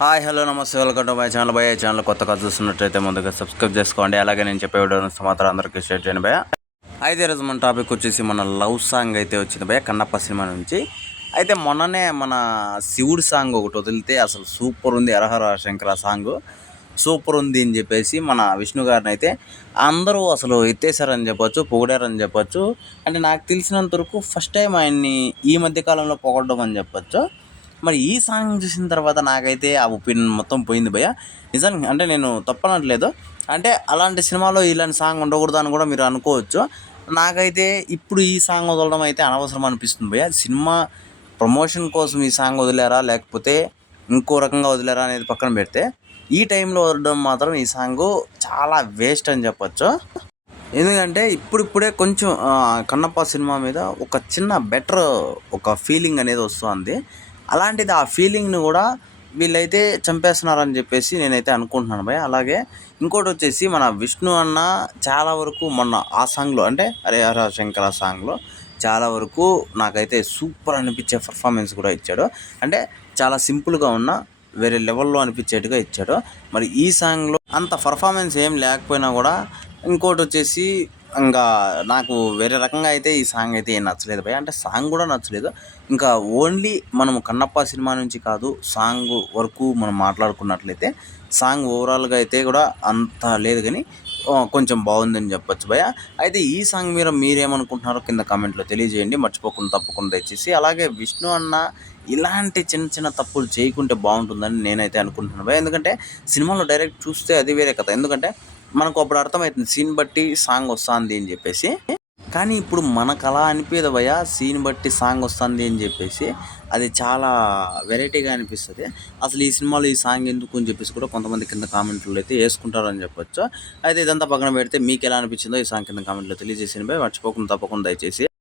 Hi hello నమస్తే welcome to my channel భయ. ఈ ఛానల్ కొత్తగా చూస్తున్నట్టయితే ముందుగా సబ్స్క్రైబ్ చేసుకోండి. అలాగే నేను చెప్పే వీడియోని సమాచారం అందరికీ షేర్ చేయండి భయ. అయితే ఈరోజు మన టాపిక్ వచ్చేసి మన లవ్ సాంగ్ అయితే వచ్చింది భయ, కన్నప్ప సినిమా నుంచి. అయితే మొన్ననే మన శివుడు సాంగ్ ఒకటి వదిలితే అసలు సూపర్ ఉంది. హరహర శంకర సాంగ్ సూపర్ ఉంది అని చెప్పేసి మన విష్ణు గారిని అయితే అందరూ అసలు ఎత్తేసారని చెప్పొచ్చు, పొగిడారని చెప్పొచ్చు. అంటే నాకు తెలిసినంత వరకు ఫస్ట్ టైం ఆయన్ని ఈ మధ్య కాలంలో పొగడడం అని చెప్పొచ్చు. మరి ఈ సాంగ్ చూసిన తర్వాత నాకైతే ఆ ఒపీనియన్ మొత్తం పోయింది భయ్య. నిజానికి అంటే నేను తప్పనట్లేదు. అంటే అలాంటి సినిమాలో ఇలాంటి సాంగ్ ఉండకూడదు అని కూడా మీరు అనుకోవచ్చు. నాకైతే ఇప్పుడు ఈ సాంగ్ వదలడం అయితే అనవసరం అనిపిస్తుంది భయ్య. సినిమా ప్రమోషన్ కోసం ఈ సాంగ్ వదిలేరా, లేకపోతే ఇంకో రకంగా వదిలేరా అనేది పక్కన పెడితే, ఈ టైంలో వదలడం మాత్రం ఈ సాంగ్ చాలా వేస్ట్ అని చెప్పొచ్చు. ఎందుకంటే ఇప్పుడిప్పుడే కొంచెం కన్నప్ప సినిమా మీద ఒక చిన్న బెటర్ ఒక ఫీలింగ్ అనేది వస్తుంది. అలాంటిది ఆ ఫీలింగ్ని కూడా వీళ్ళైతే చంపేస్తున్నారని చెప్పేసి నేనైతే అనుకుంటున్నాను భయ్. అలాగే ఇంకోటి వచ్చేసి మన విష్ణు అన్న చాలా వరకు మొన్న ఆ సాంగ్లో అంటే హరిహర శంకర సాంగ్లో చాలా వరకు నాకైతే సూపర్ అనిపించే పర్ఫార్మెన్స్ కూడా ఇచ్చాడు. అంటే చాలా సింపుల్గా ఉన్న వేరే లెవెల్లో అనిపించేట్టుగా ఇచ్చాడు. మరి ఈ సాంగ్లో అంత పర్ఫార్మెన్స్ ఏం లేకపోయినా కూడా ఇంకోటి వచ్చేసి ఇంకా నాకు వేరే రకంగా అయితే ఈ సాంగ్ అయితే ఏం నచ్చలేదు భయ్య. అంటే సాంగ్ కూడా నచ్చలేదు. ఇంకా ఓన్లీ మనము కన్నప్ప సినిమా నుంచి కాదు, సాంగ్ వరకు మనం మాట్లాడుకున్నట్లయితే సాంగ్ ఓవరాల్గా అయితే కూడా అంత లేదు, కానీ కొంచెం బాగుందని చెప్పొచ్చు భయ్య. అయితే ఈ సాంగ్ మీద మీరేమనుకుంటున్నారో కింద కామెంట్లో తెలియజేయండి, మర్చిపోకుండా తప్పకుండా దయచేసి. అలాగే విష్ణు అన్న ఇలాంటి చిన్న చిన్న తప్పులు చేయకుంటే బాగుంటుందని నేనైతే అనుకుంటున్నాను భయ్య. ఎందుకంటే సినిమాలో డైరెక్ట్ చూస్తే అది వేరే కథ. ఎందుకంటే మనకు అప్పుడు అర్థమవుతుంది సీన్ బట్టి సాంగ్ వస్తుంది అని చెప్పేసి. కానీ ఇప్పుడు మనకు అలా అనిపించదు భయ్య, సీన్ బట్టి సాంగ్ వస్తుంది అని చెప్పేసి. అది చాలా వెరైటీగా అనిపిస్తుంది. అసలు ఈ సినిమాలో ఈ సాంగ్ ఎందుకు అని చెప్పేసి కూడా కొంతమంది కింద కామెంట్లు అయితే వేసుకుంటారని చెప్పొచ్చు. అయితే ఇదంతా పక్కన పెడితే మీకు ఎలా అనిపించిందో ఈ సాంగ్ కింద కామెంట్లో తెలియజేసింది భయ్య. మర్చిపోకుండా తప్పకుండా దయచేసి.